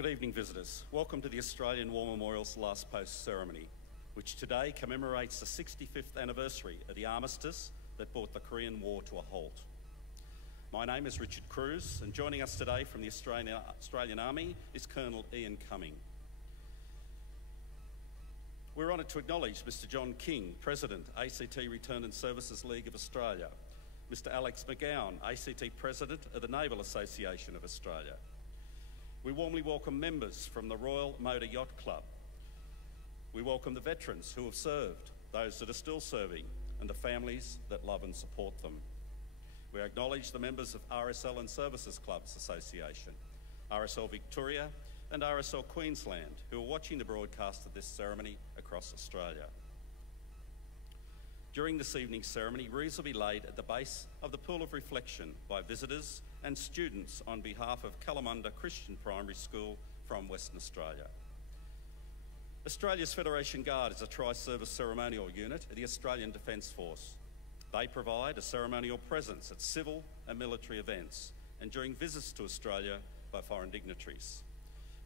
Good evening, visitors. Welcome to the Australian War Memorial's Last Post ceremony, which today commemorates the 65th anniversary of the Armistice that brought the Korean War to a halt. My name is Richard Cruz, and joining us today from the Australian Army is Colonel Ian Cumming. We're honoured to acknowledge Mr John King, President, ACT Return and Services League of Australia, Mr Alex McGowan, ACT President of the Naval Association of Australia. We warmly welcome members from the Royal Motor Yacht Club. We welcome the veterans who have served, those that are still serving, and the families that love and support them. We acknowledge the members of RSL and Services Clubs Association, RSL Victoria and RSL Queensland, who are watching the broadcast of this ceremony across Australia. During this evening's ceremony, wreaths will be laid at the base of the Pool of Reflection by visitors and students on behalf of Kalamunda Christian Primary School from Western Australia. Australia's Federation Guard is a tri-service ceremonial unit of the Australian Defence Force. They provide a ceremonial presence at civil and military events and during visits to Australia by foreign dignitaries.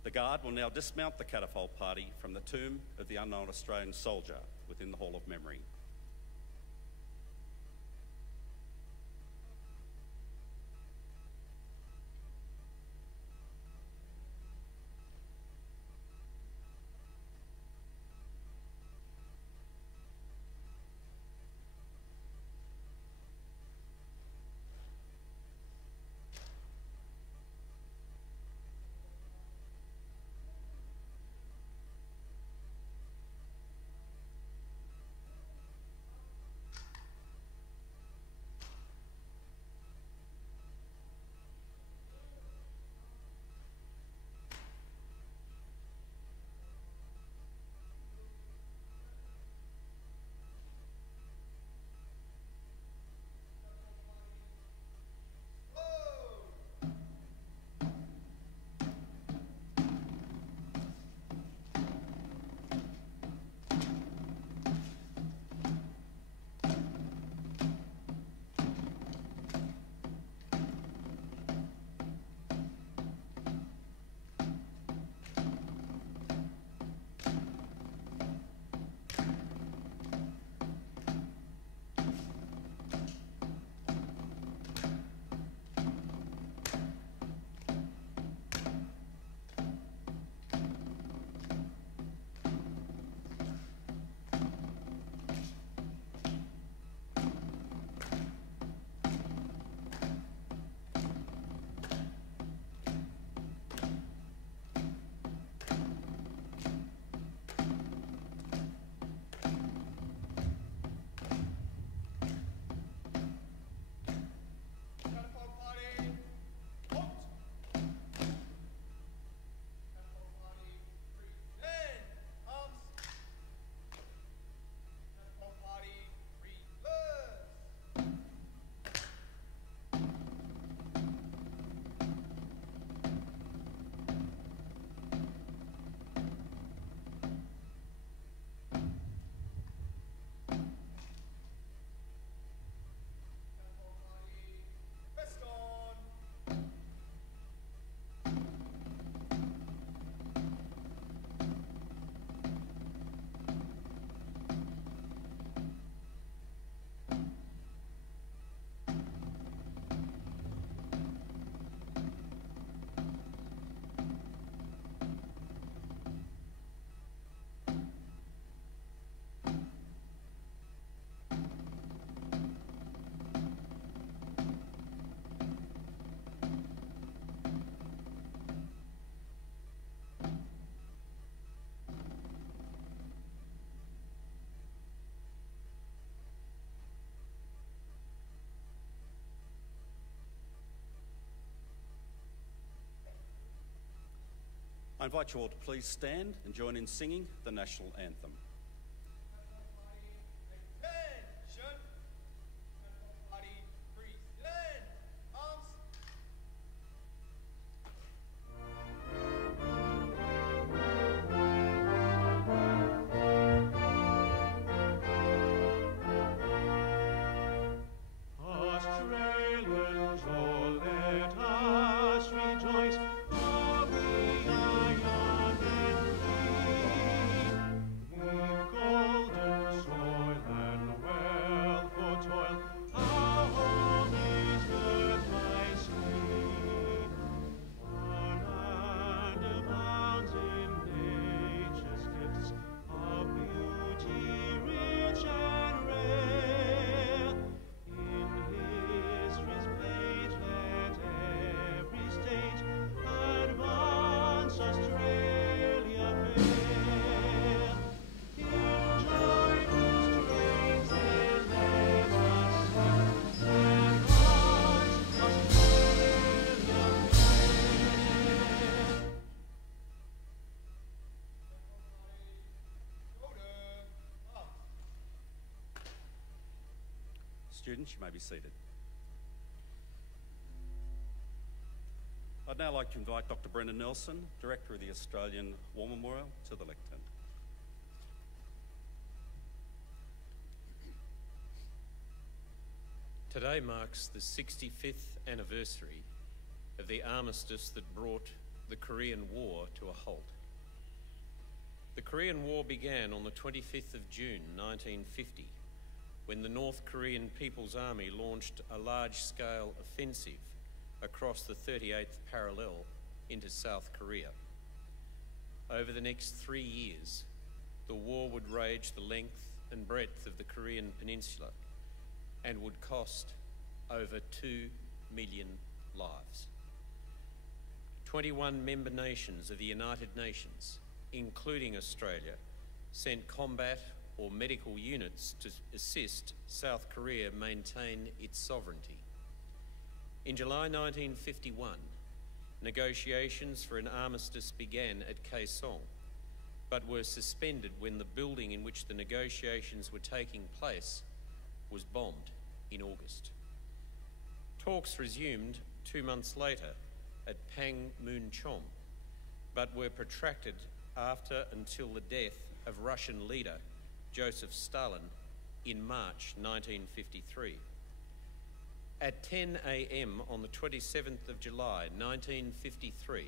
The Guard will now dismount the catapult party from the tomb of the unknown Australian soldier within the Hall of Memory. I invite you all to please stand and join in singing the national anthem. Australians, all let us rejoice, for we are Students, you may be seated. I'd now like to invite Dr. Brendan Nelson, Director of the Australian War Memorial, to the lectern. Today marks the 65th anniversary of the armistice that brought the Korean War to a halt. The Korean War began on the 25th of June 1950, when the North Korean People's Army launched a large-scale offensive across the 38th parallel into South Korea. Over the next 3 years, the war would rage the length and breadth of the Korean peninsula and would cost over 2 million lives. 21 member nations of the United Nations, including Australia, sent combat or medical units to assist South Korea maintain its sovereignty. In July 1951, negotiations for an armistice began at Kaesong, but were suspended when the building in which the negotiations were taking place was bombed in August. Talks resumed 2 months later at Panmunjom, but were protracted after until the death of Russian leader Joseph Stalin in March 1953. At 10 a.m. on the 27th of July 1953,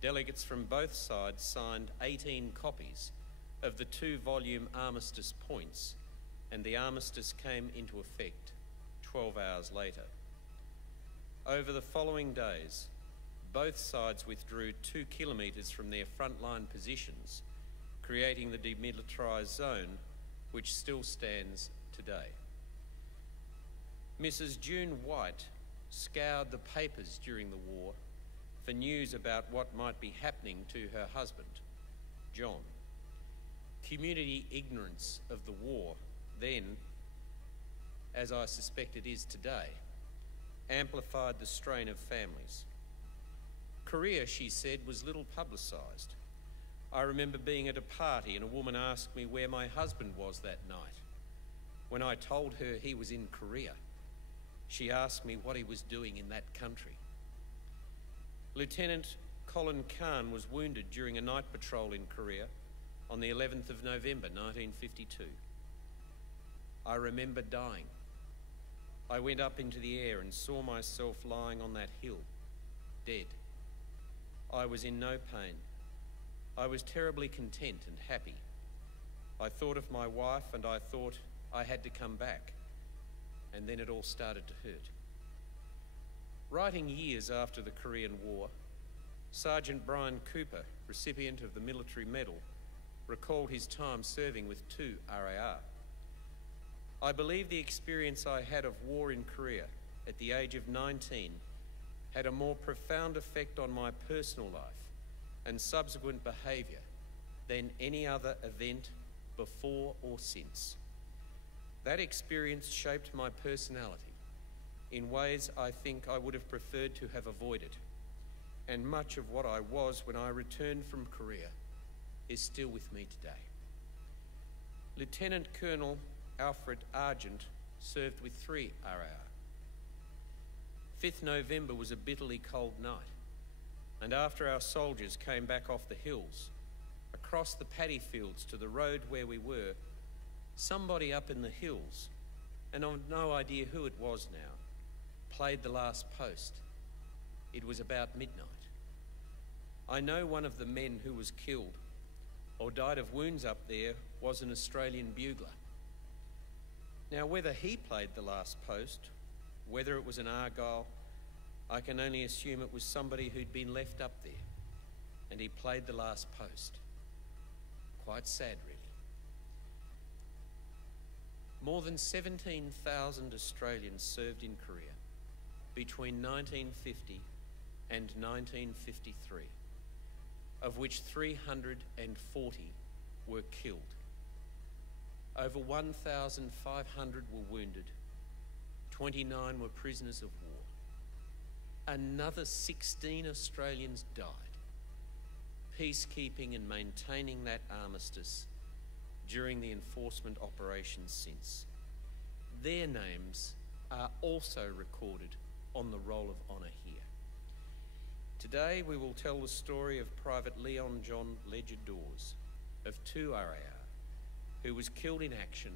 delegates from both sides signed 18 copies of the 2-volume armistice points, and the armistice came into effect 12 hours later. Over the following days, both sides withdrew 2 kilometres from their frontline positions, creating the demilitarised zone, which still stands today. Mrs. June White scoured the papers during the war for news about what might be happening to her husband, John. Community ignorance of the war then, as I suspect it is today, amplified the strain of families. Korea, she said, was little publicised. I remember being at a party and a woman asked me where my husband was that night. When I told her he was in Korea, she asked me what he was doing in that country. Lieutenant Colin Khan was wounded during a night patrol in Korea on the 11th of November 1952. I remember dying. I went up into the air and saw myself lying on that hill, dead. I was in no pain. I was terribly content and happy. I thought of my wife and I thought I had to come back. And then it all started to hurt. Writing years after the Korean War, Sergeant Brian Cooper, recipient of the Military Medal, recalled his time serving with 2 RAR. I believe the experience I had of war in Korea at the age of 19 had a more profound effect on my personal life and subsequent behaviour than any other event before or since. That experience shaped my personality in ways I think I would have preferred to have avoided, and much of what I was when I returned from Korea is still with me today. Lieutenant Colonel Alfred Argent served with 3 RAR. 5th November was a bitterly cold night, and after our soldiers came back off the hills, across the paddy fields to the road where we were, somebody up in the hills, and I've no idea who it was now, played the last post. It was about midnight. I know one of the men who was killed or died of wounds up there was an Australian bugler. Now, whether he played the last post, whether it was an Argyle, I can only assume it was somebody who'd been left up there, and he played the last post. Quite sad, really. More than 17,000 Australians served in Korea between 1950 and 1953, of which 340 were killed. Over 1,500 were wounded, 29 were prisoners of war. Another 16 Australians died, peacekeeping and maintaining that armistice during the enforcement operations since. their names are also recorded on the Roll of Honour here. Today we will tell the story of Private Leon John Ledger Dawes of 2 RAR, who was killed in action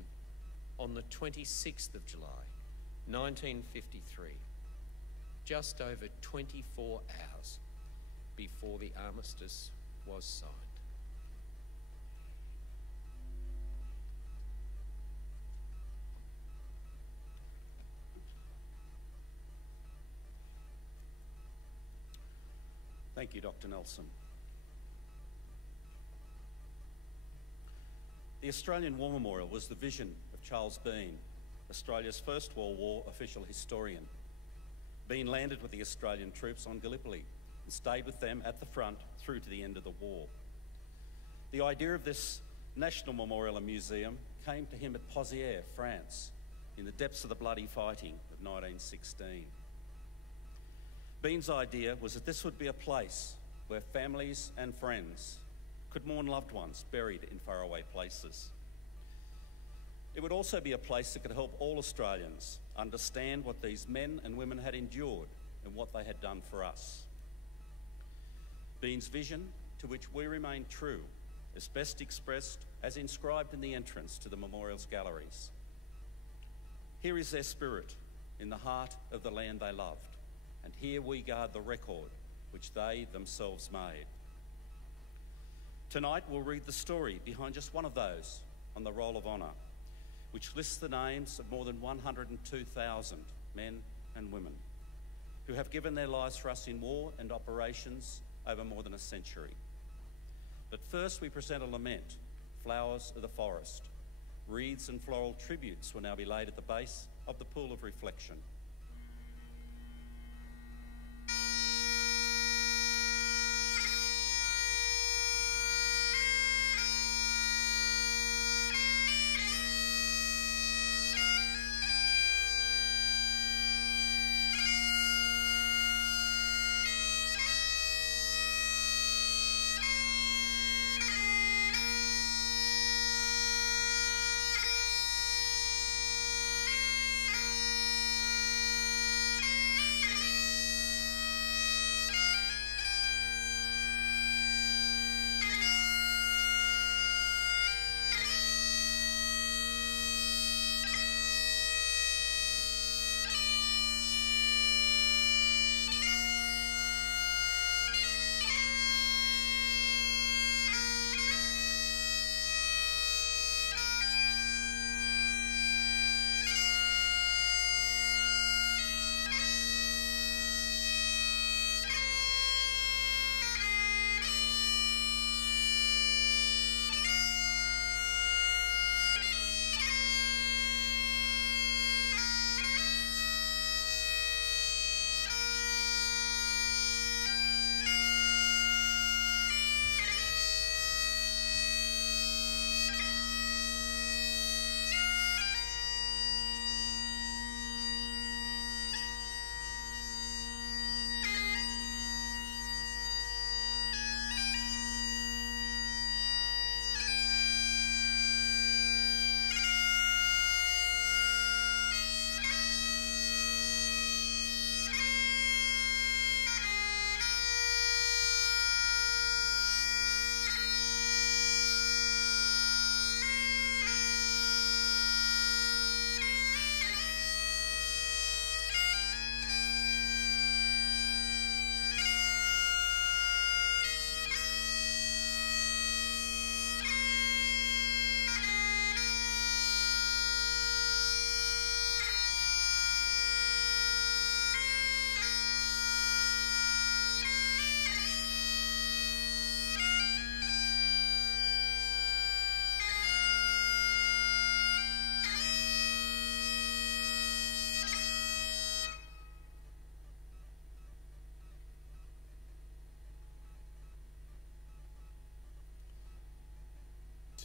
on the 26th of July, 1953, just over 24 hours before the armistice was signed. Thank you, Dr. Nelson. The Australian War Memorial was the vision of Charles Bean, Australia's first World War official historian. Bean landed with the Australian troops on Gallipoli and stayed with them at the front through to the end of the war. The idea of this national memorial and museum came to him at Pozières, France, in the depths of the bloody fighting of 1916. Bean's idea was that this would be a place where families and friends could mourn loved ones buried in faraway places. It would also be a place that could help all Australians understand what these men and women had endured and what they had done for us. Bean's vision, to which we remain true, is best expressed as inscribed in the entrance to the memorial's galleries. Here is their spirit in the heart of the land they loved, and here we guard the record which they themselves made. Tonight we'll read the story behind just one of those on the Roll of Honour, which lists the names of more than 102,000 men and women who have given their lives for us in war and operations over more than a century. But first we present a lament, Flowers of the Forest. Wreaths and floral tributes will now be laid at the base of the pool of reflection.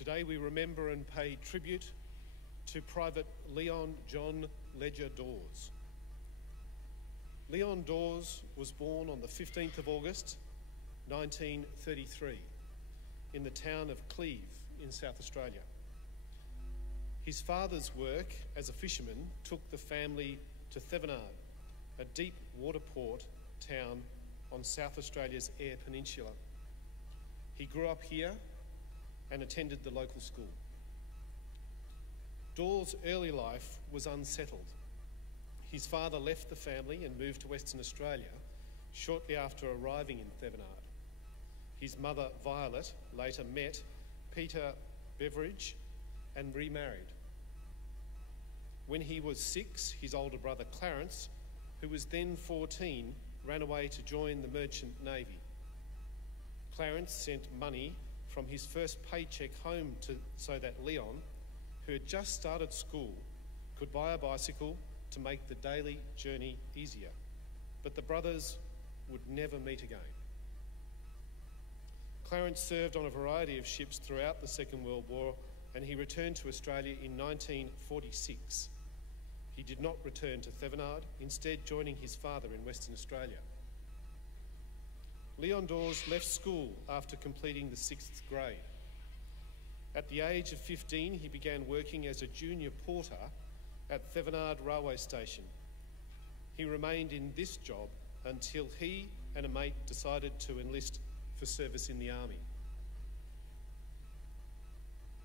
Today we remember and pay tribute to Private Leon John Ledger Dawes. Leon Dawes was born on the 15th of August 1933 in the town of Cleve in South Australia. His father's work as a fisherman took the family to Thevenard, a deep water port town on South Australia's Eyre Peninsula. He grew up here and attended the local school. Dawes' early life was unsettled. His father left the family and moved to Western Australia shortly after arriving in Thevenard. His mother, Violet, later met Peter Beveridge and remarried. When he was 6, his older brother Clarence, who was then 14, ran away to join the Merchant Navy. Clarence sent money from his first paycheck home so that Leon, who had just started school, could buy a bicycle to make the daily journey easier. But the brothers would never meet again. Clarence served on a variety of ships throughout the Second World War, and he returned to Australia in 1946. He did not return to Thevenard, instead joining his father in Western Australia. Leon Dawes left school after completing the 6th grade. At the age of 15, he began working as a junior porter at Thevenard Railway Station. He remained in this job until he and a mate decided to enlist for service in the army.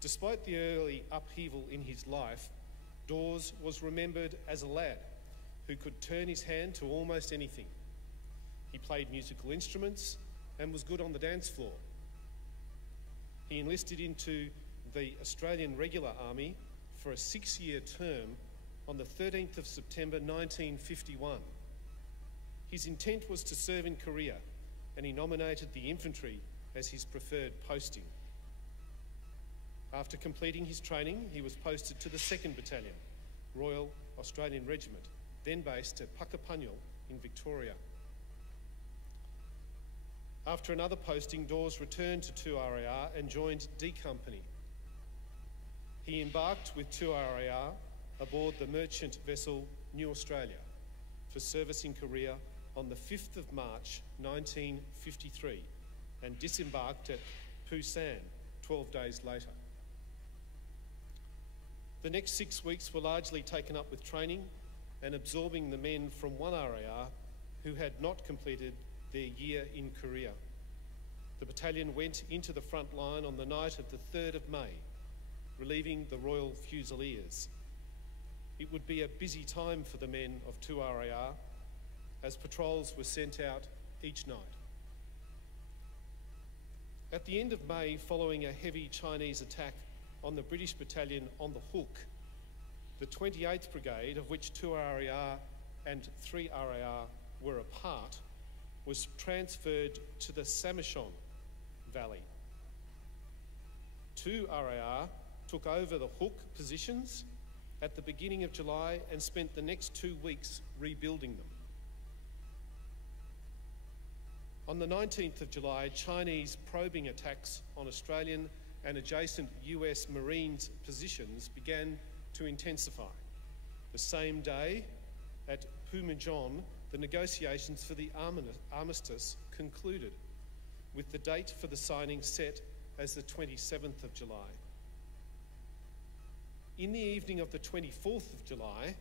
Despite the early upheaval in his life, Dawes was remembered as a lad who could turn his hand to almost anything. He played musical instruments and was good on the dance floor. He enlisted into the Australian Regular Army for a 6-year term on the 13th of September 1951. His intent was to serve in Korea, and he nominated the infantry as his preferred posting. After completing his training, he was posted to the 2nd Battalion, Royal Australian Regiment, then based at Puckapunyal in Victoria. After another posting, Dawes returned to 2RAR and joined D Company. He embarked with 2RAR aboard the merchant vessel New Australia for service in Korea on the 5th of March 1953 and disembarked at Busan 12 days later. The next 6 weeks were largely taken up with training and absorbing the men from 1RAR who had not completed their year in Korea. The battalion went into the front line on the night of the 3rd of May, relieving the Royal Fusiliers. It would be a busy time for the men of 2RAR as patrols were sent out each night. At the end of May, following a heavy Chinese attack on the British battalion on the Hook, the 28th Brigade, of which 2RAR and 3RAR were a part, was transferred to the Samichon Valley. 2RAR took over the Hook positions at the beginning of July and spent the next 2 weeks rebuilding them. On the 19th of July, Chinese probing attacks on Australian and adjacent US Marines positions began to intensify. The same day, at Pumijon, the negotiations for the Armistice concluded, with the date for the signing set as the 27th of July. In the evening of the 24th of July,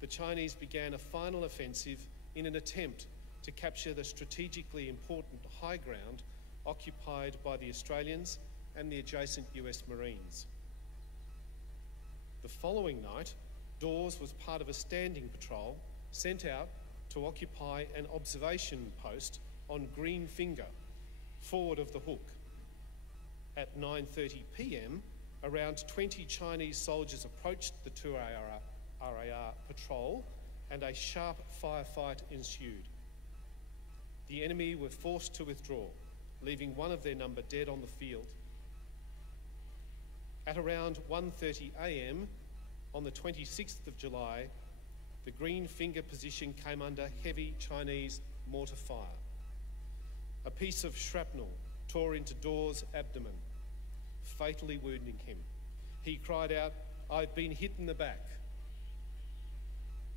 the Chinese began a final offensive in an attempt to capture the strategically important high ground occupied by the Australians and the adjacent US Marines. The following night, Dawes was part of a standing patrol sent out to occupy an observation post on Green Finger, forward of the Hook. At 9:30 p.m, around 20 Chinese soldiers approached the 2RAR patrol and a sharp firefight ensued. The enemy were forced to withdraw, leaving one of their number dead on the field. At around 1:30 a.m. on the 26th of July, the Green Finger position came under heavy Chinese mortar fire. A piece of shrapnel tore into Dawes' abdomen, fatally wounding him. He cried out, "I've been hit in the back."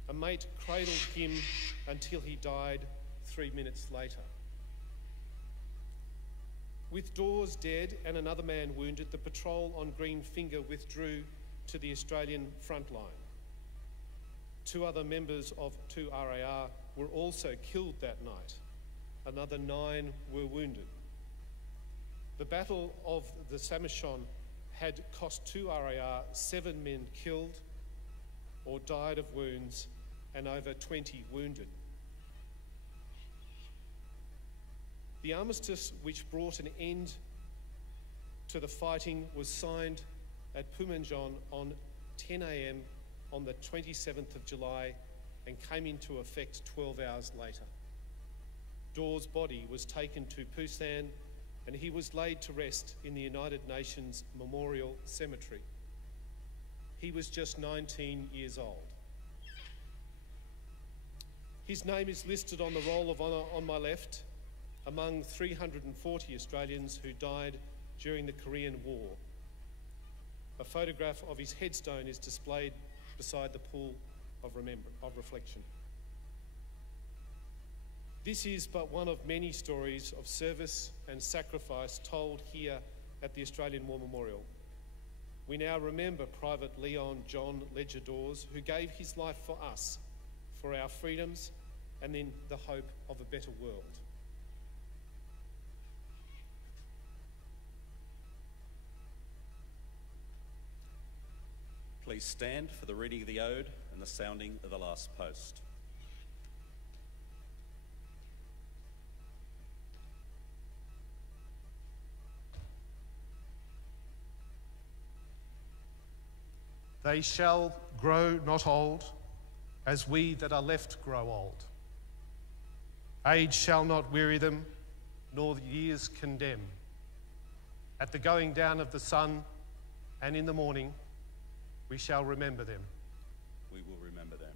A mate cradled him until he died 3 minutes later. With Dawes dead and another man wounded, the patrol on Green Finger withdrew to the Australian front line. 2 other members of 2 RAR were also killed that night. Another 9 were wounded. The Battle of the Samichon had cost 2 RAR 7 men killed or died of wounds and over 20 wounded. The armistice which brought an end to the fighting was signed at Pumanjon on 10 a.m. on the 27th of July and came into effect 12 hours later. Dawes' body was taken to Busan and he was laid to rest in the United Nations Memorial Cemetery. He was just 19 years old. His name is listed on the Roll of Honour on my left among 340 Australians who died during the Korean War. A photograph of his headstone is displayed beside the pool of reflection. This is but one of many stories of service and sacrifice told here at the Australian War Memorial. We now remember Private Leon John Ledger Dawes, who gave his life for us, for our freedoms, and in the hope of a better world. Please stand for the reading of the Ode and the sounding of the last post. They shall grow not old, as we that are left grow old. Age shall not weary them, nor the years condemn. At the going down of the sun and in the morning, we shall remember them. We will remember them.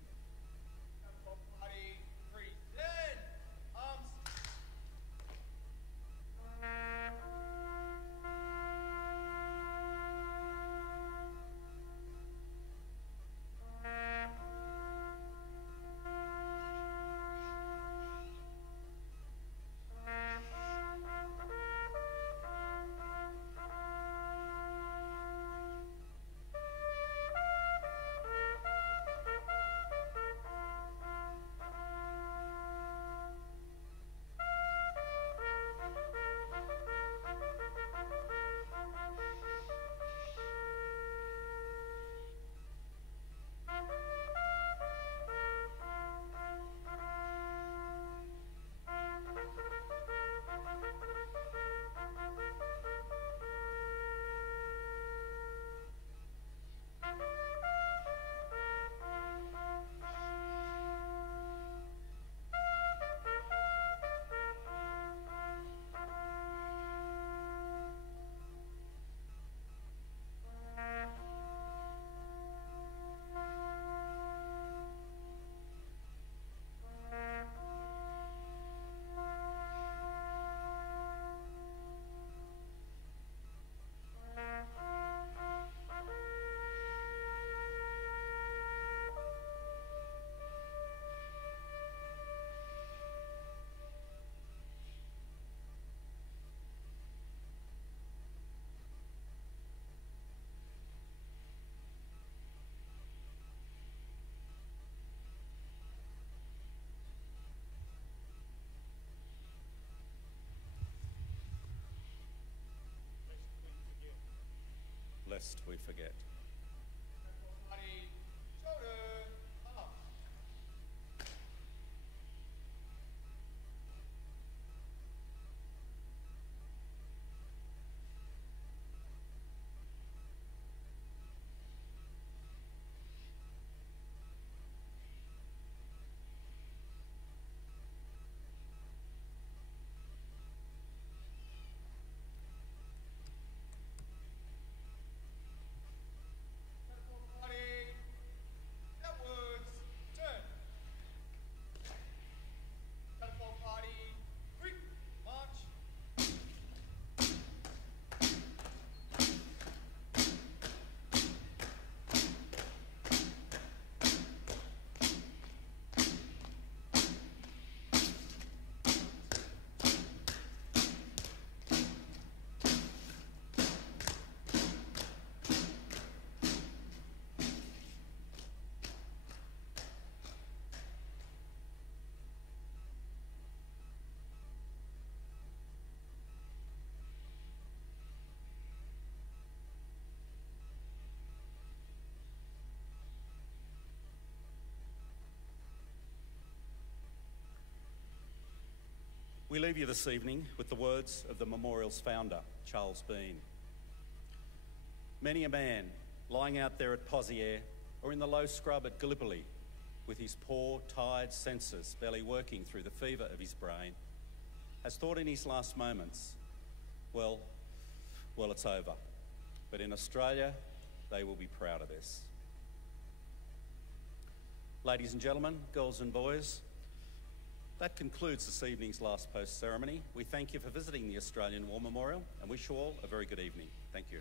Lest we forget. We leave you this evening with the words of the memorial's founder, Charles Bean. Many a man lying out there at Pozières or in the low scrub at Gallipoli with his poor, tired senses barely working through the fever of his brain has thought in his last moments, well, it's over. But in Australia, they will be proud of this. Ladies and gentlemen, girls and boys, that concludes this evening's last post ceremony. We thank you for visiting the Australian War Memorial and wish you all a very good evening. Thank you.